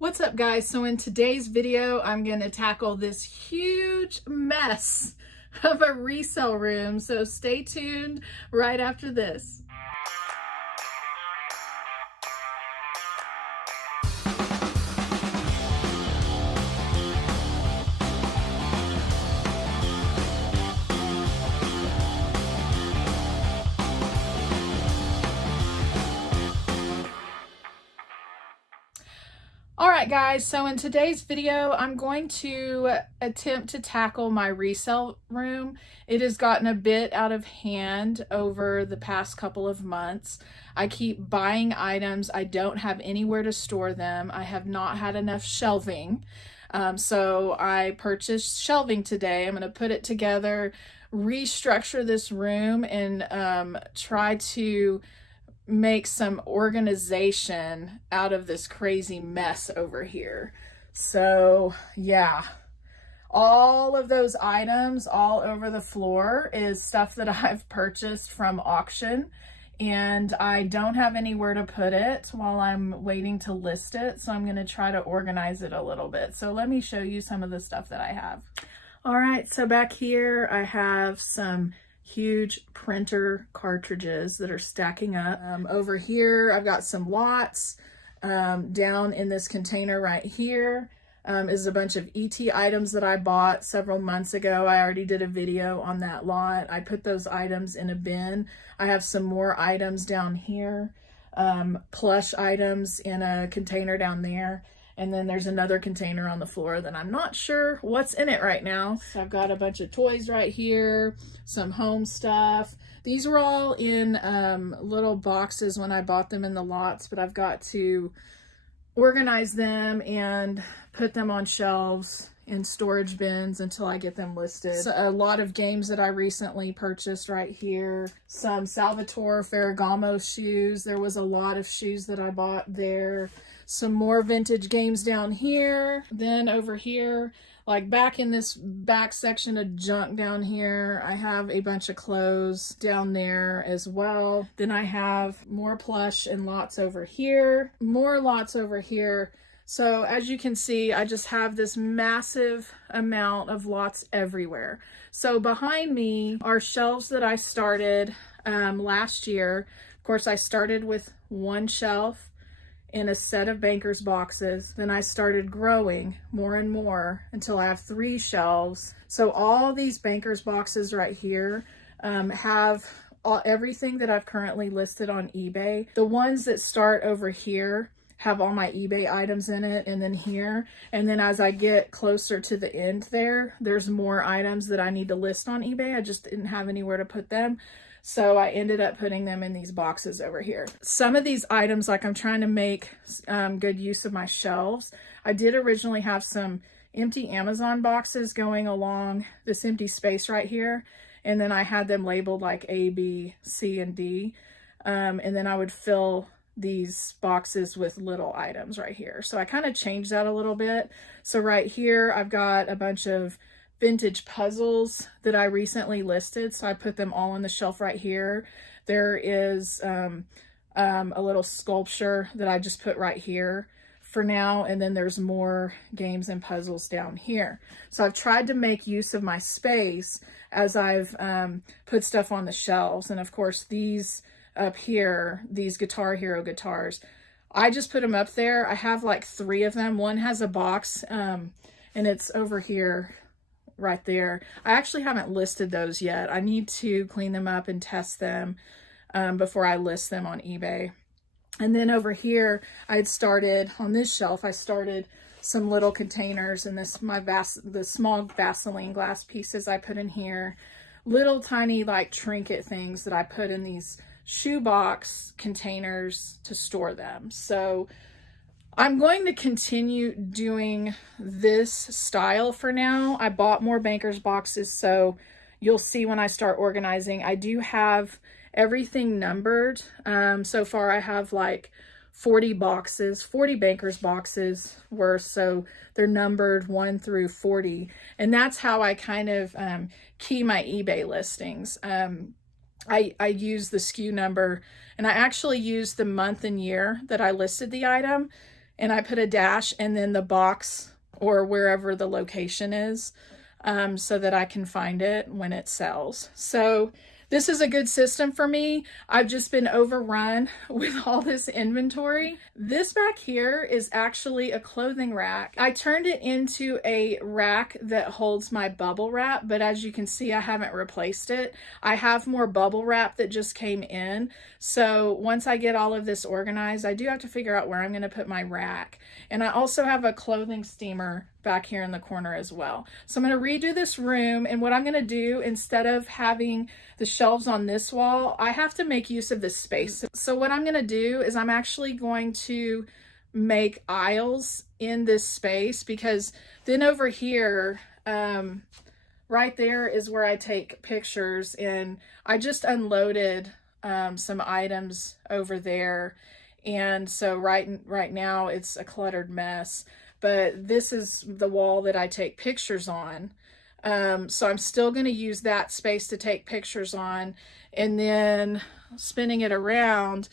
What's up, guys? So in today's video, I'm going to tackle this huge mess of a resale room. So stay tuned right after this. All right, guys, so in today's video, I'm going to attempt to tackle my resale room. It has gotten a bit out of hand over the past couple of months. I keep buying items. I don't have anywhere to store them. I have not had enough shelving. So I purchased shelving today. I'm going to put it together, restructure this room, and try to make some organization out of this crazy mess over here. So yeah, all of those items all over the floor is stuff that I've purchased from auction, and I don't have anywhere to put it while I'm waiting to list it. So I'm going to try to organize it a little bit. So let me show you some of the stuff that I have. All right, so back here I have some huge printer cartridges that are stacking up. Over here, I've got some lots. Down in this container right here is a bunch of ET items that I bought several months ago. I already did a video on that lot. I put those items in a bin. I have some more items down here, plush items in a container down there. And then there's another container on the floor that I'm not sure what's in it right now. So I've got a bunch of toys right here, some home stuff. These were all in little boxes when I bought them in the lots, but I've got to organize them and put them on shelves in storage bins until I get them listed. So a lot of games that I recently purchased right here. Some Salvatore Ferragamo shoes. There was a lot of shoes that I bought there. Some more vintage games down here. Then over here, like back in this back section of junk down here, I have a bunch of clothes down there as well. Then I have more plush and lots over here, more lots over here. So as you can see, I just have this massive amount of lots everywhere. So behind me are shelves that I started last year. Of course, I started with one shelf in a set of banker's boxes. Then I started growing more and more until I have 3 shelves. So all these banker's boxes right here have everything that I've currently listed on eBay. The ones that start over here have all my eBay items in it, and then here. And then as I get closer to the end there's more items that I need to list on eBay. I just didn't have anywhere to put them. So I ended up putting them in these boxes over here. Some of these items, like I'm trying to make good use of my shelves. I did originally have some empty Amazon boxes going along this empty space right here. And then I had them labeled like A, B, C, and D. And then I would fill these boxes with little items right here. So I kind of changed that a little bit. So right here, I've got a bunch of vintage puzzles that I recently listed. So I put them all on the shelf right here. There is a little sculpture that I just put right here for now. And then there's more games and puzzles down here. So I've tried to make use of my space as I've put stuff on the shelves. And of course, these up here, these Guitar Hero guitars, I just put them up there. I have like 3 of them. One has a box and it's over here right there. I actually haven't listed those yet. I need to clean them up and test them before I list them on eBay. And then over here, I had started on this shelf, I started some little containers, and the small Vaseline glass pieces I put in here, little tiny like trinket things that I put in these shoebox containers to store them. So I'm going to continue doing this style for now. I bought more banker's boxes, so you'll see when I start organizing. I do have everything numbered. So far I have like 40 boxes, 40 banker's boxes worth, so they're numbered 1 through 40. And that's how I kind of key my eBay listings. I use the SKU number, and I actually use the month and year that I listed the item. and I put a dash and then the box or wherever the location is, so that I can find it when it sells. So this is a good system for me. I've just been overrun with all this inventory. This back here is actually a clothing rack. I turned it into a rack that holds my bubble wrap, but as you can see, I haven't replaced it. I have more bubble wrap that just came in. So once I get all of this organized, I do have to figure out where I'm gonna put my rack. And I also have a clothing steamer back here in the corner as well. So I'm gonna redo this room, and what I'm gonna do, instead of having the shelves on this wall, I have to make use of this space. So what I'm gonna do is I'm actually going to make aisles in this space, because then over here, right there is where I take pictures, and I just unloaded some items over there. And so right now it's a cluttered mess, but this is the wall that I take pictures on. So I'm still going to use that space to take pictures on, and then spinning it around,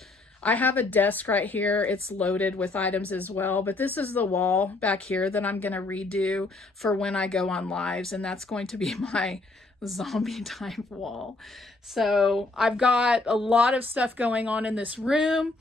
I have a desk right here. It's loaded with items as well, but this is the wall back here that I'm going to redo for when I go on lives, and that's going to be my zombie type wall. So I've got a lot of stuff going on in this room.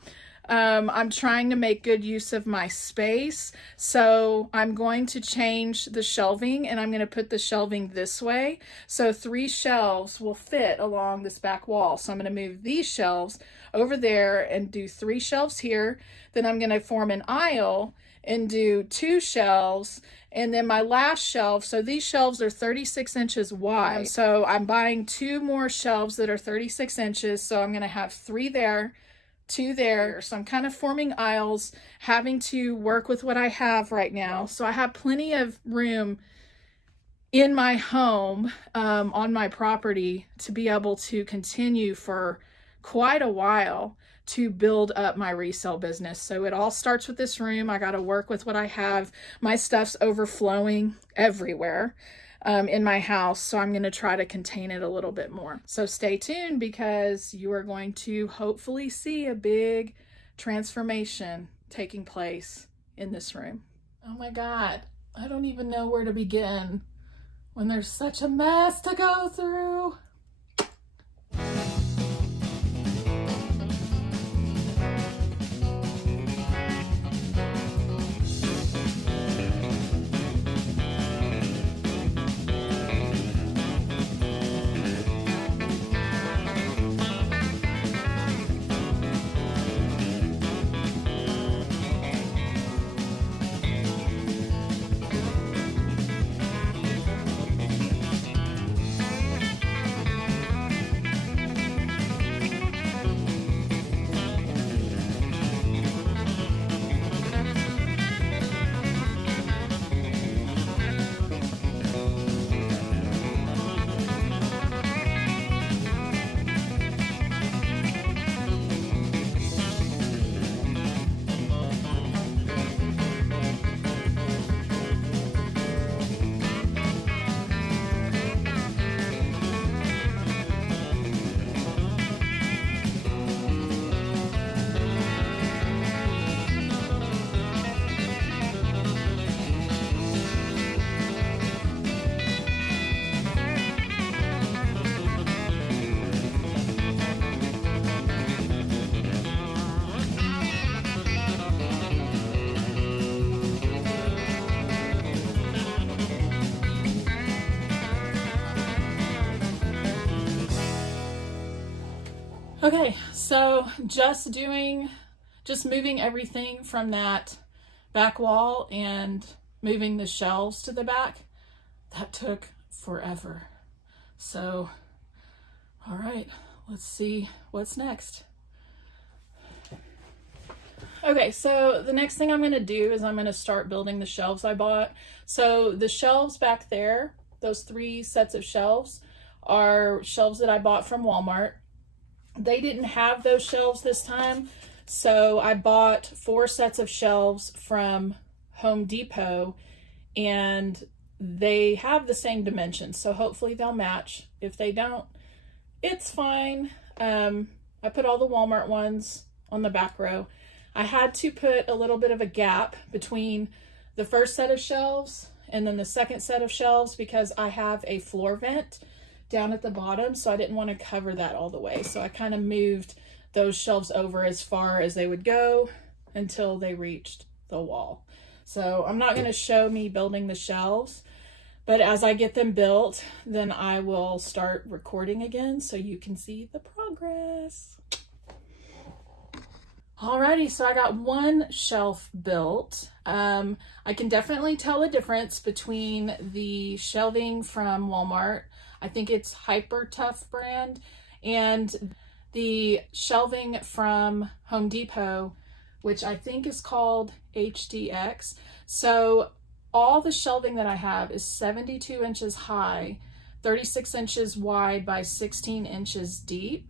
I'm trying to make good use of my space. So I'm going to change the shelving, and I'm going to put the shelving this way. So 3 shelves will fit along this back wall. So I'm going to move these shelves over there and do 3 shelves here. Then I'm going to form an aisle and do 2 shelves. And then my last shelf, so these shelves are 36 inches wide. So I'm buying 2 more shelves that are 36 inches. So I'm going to have 3 there, 2 there. So I'm kind of forming aisles, having to work with what I have right now. So I have plenty of room in my home, on my property, to be able to continue for quite a while to build up my resale business. So it all starts with this room. I got to work with what I have. My stuff's overflowing everywhere in my house, so I'm going to try to contain it a little bit more. So stay tuned, because you are going to hopefully see a big transformation taking place in this room. Oh my God, I don't even know where to begin when there's such a mess to go through. Okay, so just moving everything from that back wall and moving the shelves to the back, that took forever. So, all right, let's see what's next. Okay, so the next thing I'm going to do is I'm going to start building the shelves I bought. So the shelves back there, those 3 sets of shelves, are shelves that I bought from Walmart. They didn't have those shelves this time, so I bought 4 sets of shelves from Home Depot, and they have the same dimensions, so hopefully they'll match. If they don't, it's fine. I put all the Walmart ones on the back row. I had to put a little bit of a gap between the first set of shelves and then the second set of shelves because I have a floor vent down at the bottom, so I didn't want to cover that all the way. So I kind of moved those shelves over as far as they would go until they reached the wall. So I'm not going to show me building the shelves, but as I get them built, then I will start recording again so you can see the progress. Alrighty, so I got one shelf built. I can definitely tell the difference between the shelving from Walmart, I think it's Hyper Tough brand, and the shelving from Home Depot, which I think is called HDX. So all the shelving that I have is 72 inches high, 36 inches wide by 16 inches deep.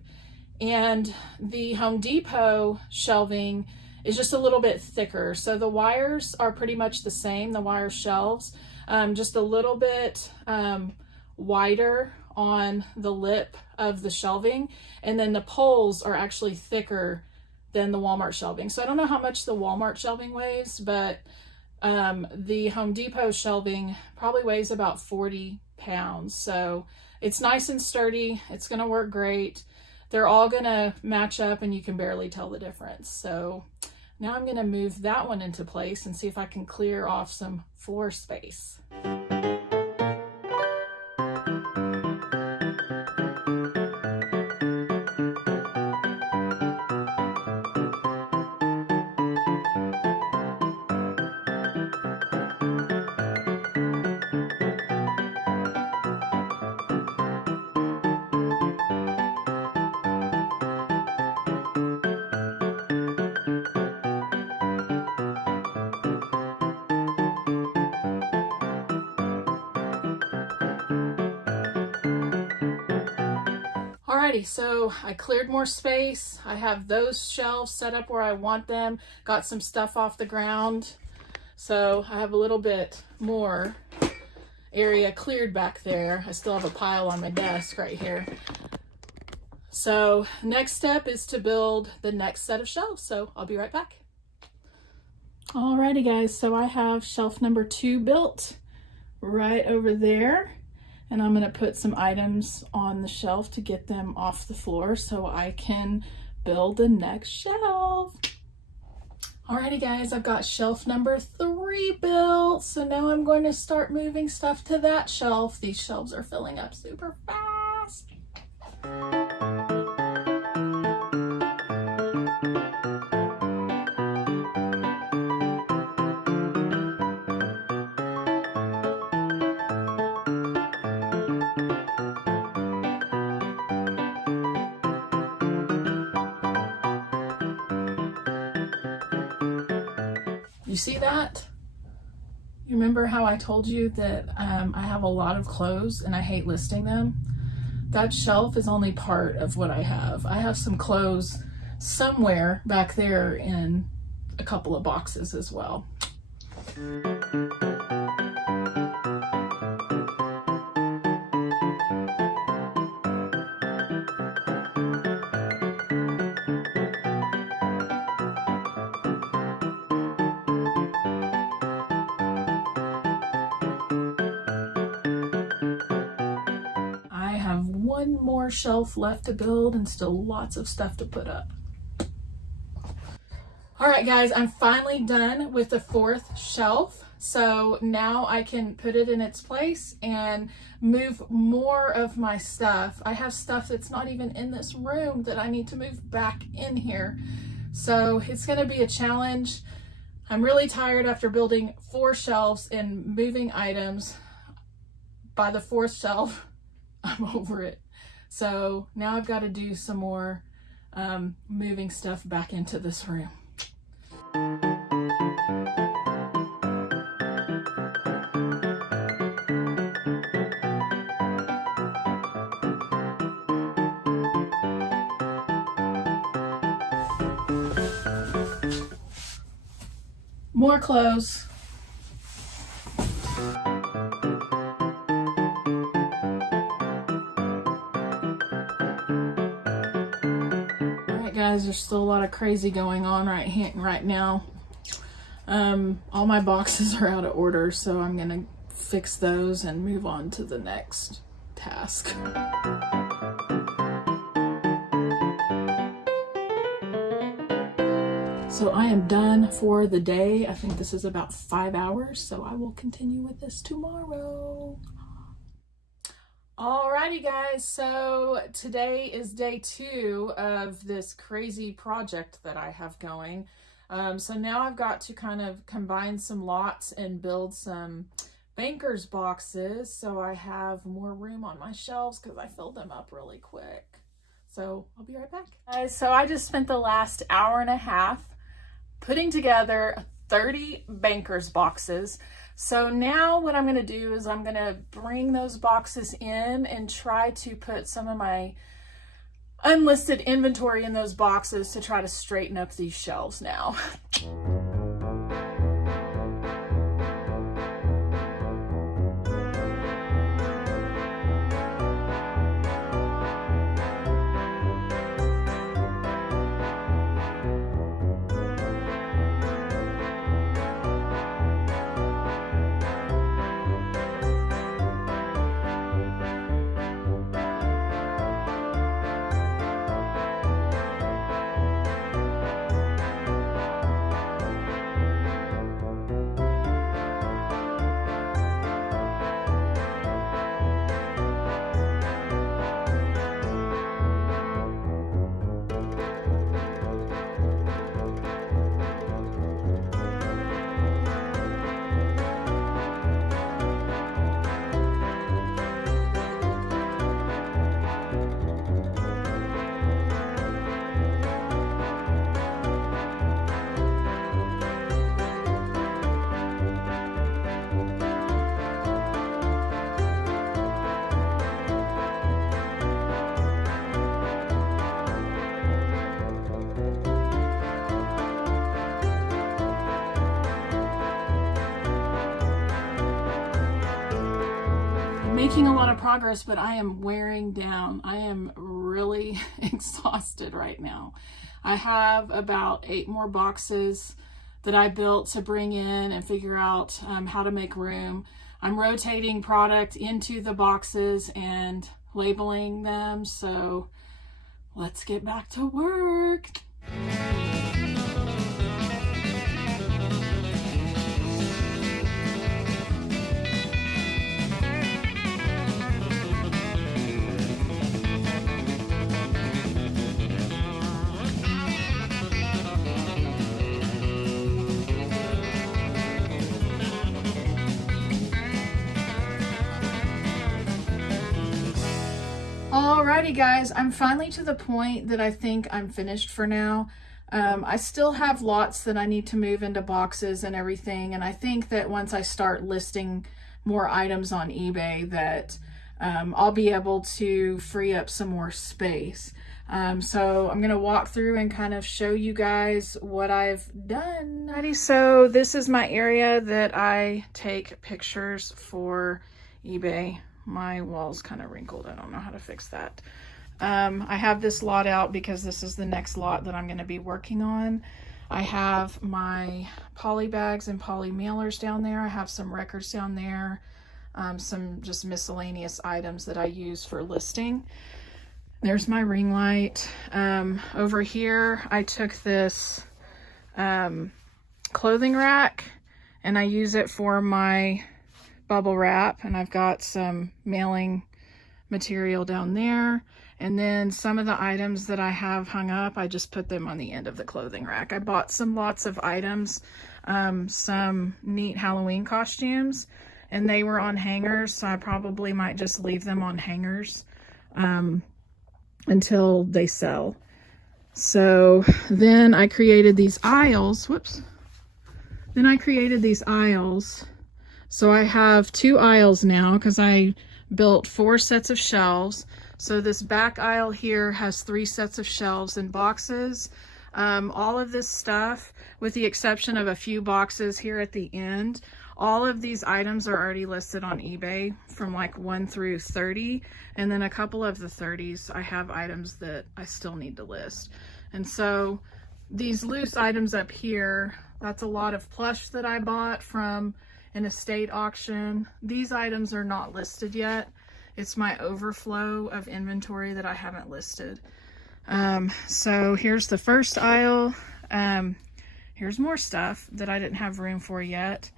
And the Home Depot shelving is just a little bit thicker. So the wires are pretty much the same, the wire shelves, just a little bit wider on the lip of the shelving. And then the poles are actually thicker than the Walmart shelving. So I don't know how much the Walmart shelving weighs, but the Home Depot shelving probably weighs about 40 pounds. So it's nice and sturdy. It's going to work great. They're all going to match up and you can barely tell the difference. So now I'm going to move that one into place and see if I can clear off some floor space. Alrighty, so I cleared more space. I have those shelves set up where I want them, got some stuff off the ground. So I have a little bit more area cleared back there. I still have a pile on my desk right here. So next step is to build the next set of shelves. So I'll be right back. Alrighty guys, so I have shelf number 2 built right over there. And I'm going to put some items on the shelf to get them off the floor so I can build the next shelf. Alrighty guys, I've got shelf number 3 built. So now I'm going to start moving stuff to that shelf. These shelves are filling up super fast. You see that? You remember how I told you that I have a lot of clothes and I hate listing them? That shelf is only part of what I have. I have some clothes somewhere back there in a couple of boxes as well. One more shelf left to build and still lots of stuff to put up. All right guys, I'm finally done with the 4th shelf. So now I can put it in its place and move more of my stuff. I have stuff that's not even in this room that I need to move back in here. So it's going to be a challenge. I'm really tired after building 4 shelves and moving items. By the 4th shelf, I'm over it. So now I've got to do some more moving stuff back into this room. More clothes. guys. There's still a lot of crazy going on right now. All my boxes are out of order, so I'm gonna fix those and move on to the next task. So I am done for the day. I think this is about 5 hours, so I will continue with this tomorrow. Alrighty guys, so today is day 2 of this crazy project that I have going. So now I've got to kind of combine some lots and build some banker's boxes so I have more room on my shelves because I filled them up really quick. So I'll be right back. Guys, so I just spent the last hour and a half putting together 30 banker's boxes. So now what I'm going to do is I'm going to bring those boxes in and try to put some of my unlisted inventory in those boxes to try to straighten up these shelves now. Making a lot of progress, but I am wearing down. I am really exhausted right now. I have about 8 more boxes that I built to bring in and figure out how to make room. I'm rotating product into the boxes and labeling them, so let's get back to work. Alrighty guys, I'm finally to the point that I think I'm finished for now. I still have lots that I need to move into boxes and everything, and I think that once I start listing more items on eBay that I'll be able to free up some more space. So I'm gonna walk through and kind of show you guys what I've done. Alrighty, so this is my area that I take pictures for eBay. My wall's kind of wrinkled. I don't know how to fix that. I have this lot out because this is the next lot that I'm going to be working on. I have my poly bags and poly mailers down there. I have some records down there, some just miscellaneous items that I use for listing. There's my ring light. Over here, I took this clothing rack and I use it for my bubble wrap, and I've got some mailing material down there, and then some of the items that I have hung up, I just put them on the end of the clothing rack. I bought lots of items, some neat Halloween costumes, and they were on hangers, so I probably might just leave them on hangers until they sell. So then I created these aisles. So I have 2 aisles now because I built 4 sets of shelves. So this back aisle here has 3 sets of shelves and boxes. All of this stuff, with the exception of a few boxes here at the end, all of these items are already listed on eBay from like 1 through 30. And then a couple of the 30s, I have items that I still need to list. And so these loose items up here, that's a lot of plush that I bought from an estate auction. These items are not listed yet. It's my overflow of inventory that I haven't listed. So here's the first aisle. Here's more stuff that I didn't have room for yet.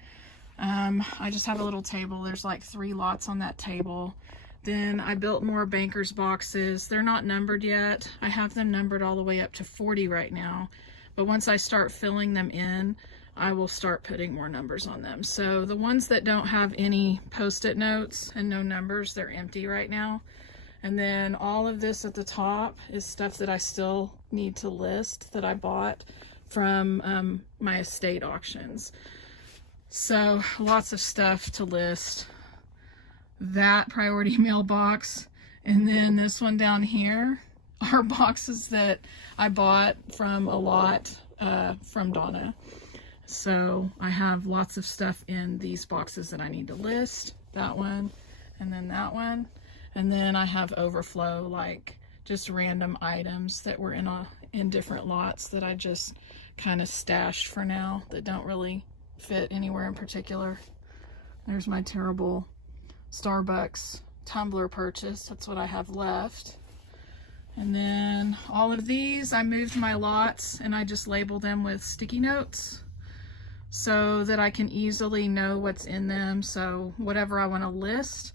I just have a little table. There's like 3 lots on that table. Then I built more banker's boxes. They're not numbered yet. I have them numbered all the way up to 40 right now. But once I start filling them in, I will start putting more numbers on them. So the ones that don't have any post-it notes and no numbers, they're empty right now. And then all of this at the top is stuff that I still need to list that I bought from my estate auctions. So lots of stuff to list. That priority mailbox, and then this one down here are boxes that I bought from a lot from Donna. So I have lots of stuff in these boxes that I need to list. That one, and then that one, and then I have overflow, like just random items that were in different lots that I just kind of stashed for now that don't really fit anywhere in particular. There's my terrible Starbucks tumbler purchase. That's what I have left. And then all of these, I moved my lots and I just label them with sticky notes so that I can easily know what's in them. So whatever I want to list,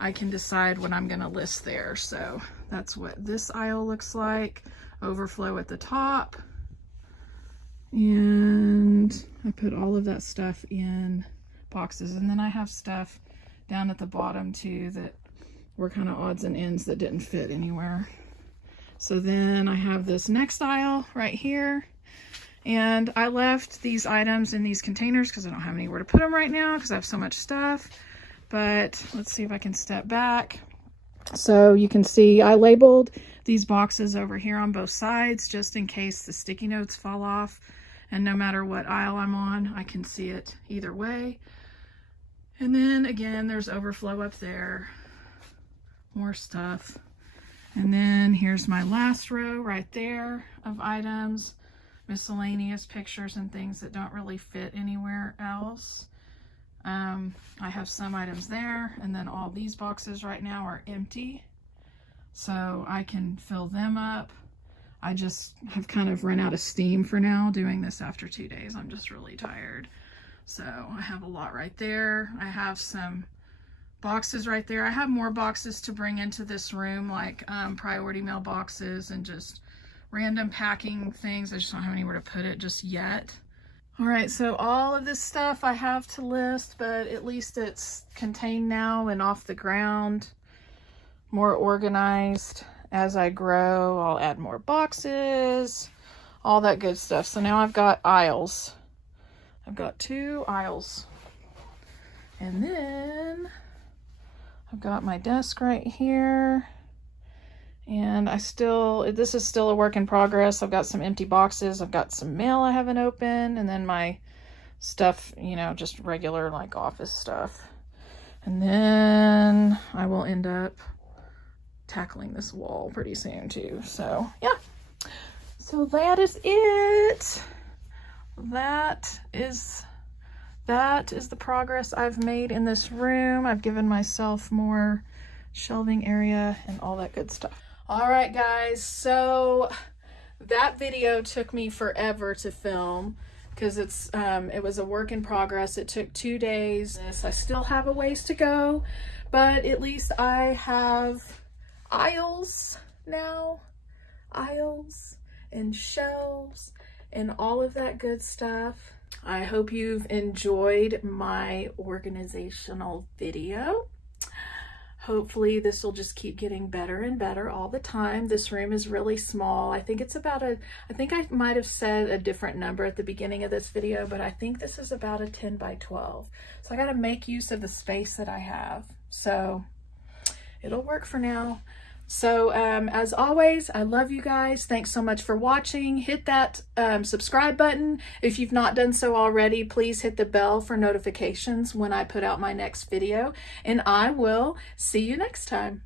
I can decide what I'm going to list there. So that's what this aisle looks like. Overflow at the top. And I put all of that stuff in boxes. And then I have stuff down at the bottom too that were kind of odds and ends that didn't fit anywhere. So then I have this next aisle right here, and I left these items in these containers because I don't have anywhere to put them right now because I have so much stuff. But let's see if I can step back. So you can see I labeled these boxes over here on both sides just in case the sticky notes fall off, and no matter what aisle I'm on, I can see it either way. And then again, there's overflow up there, more stuff. And then here's my last row right there of items, miscellaneous pictures and things that don't really fit anywhere else. I have some items there, and then all these boxes right now are empty, so I can fill them up. I just have kind of run out of steam for now doing this after 2 days. I'm just really tired. So I have a lot right there. I have some boxes right there. I have more boxes to bring into this room, like priority mail boxes and just random packing things. I just don't have anywhere to put it just yet. All right, so all of this stuff I have to list, but at least it's contained now and off the ground, more organized. As I grow, I'll add more boxes, all that good stuff. So now I've got aisles. I've got 2 aisles. And then I've got my desk right here. And this is still a work in progress. I've got some empty boxes. I've got some mail I haven't opened. And then my stuff, you know, just regular like office stuff. And then I will end up tackling this wall pretty soon too. So yeah. So that is it. That is the progress I've made in this room. I've given myself more shelving area and all that good stuff. All right, guys, so that video took me forever to film because it was a work in progress. It took 2 days. I still have a ways to go, but at least I have aisles now, aisles and shelves and all of that good stuff. I hope you've enjoyed my organizational video. Hopefully this will just keep getting better and better all the time. This room is really small. I think it's about I think I might have said a different number at the beginning of this video, but I think this is about a 10 by 12. So I got to make use of the space that I have. So it'll work for now. So as always, I love you guys. Thanks so much for watching. Hit that subscribe button. If you've not done so already, please hit the bell for notifications when I put out my next video. And I will see you next time.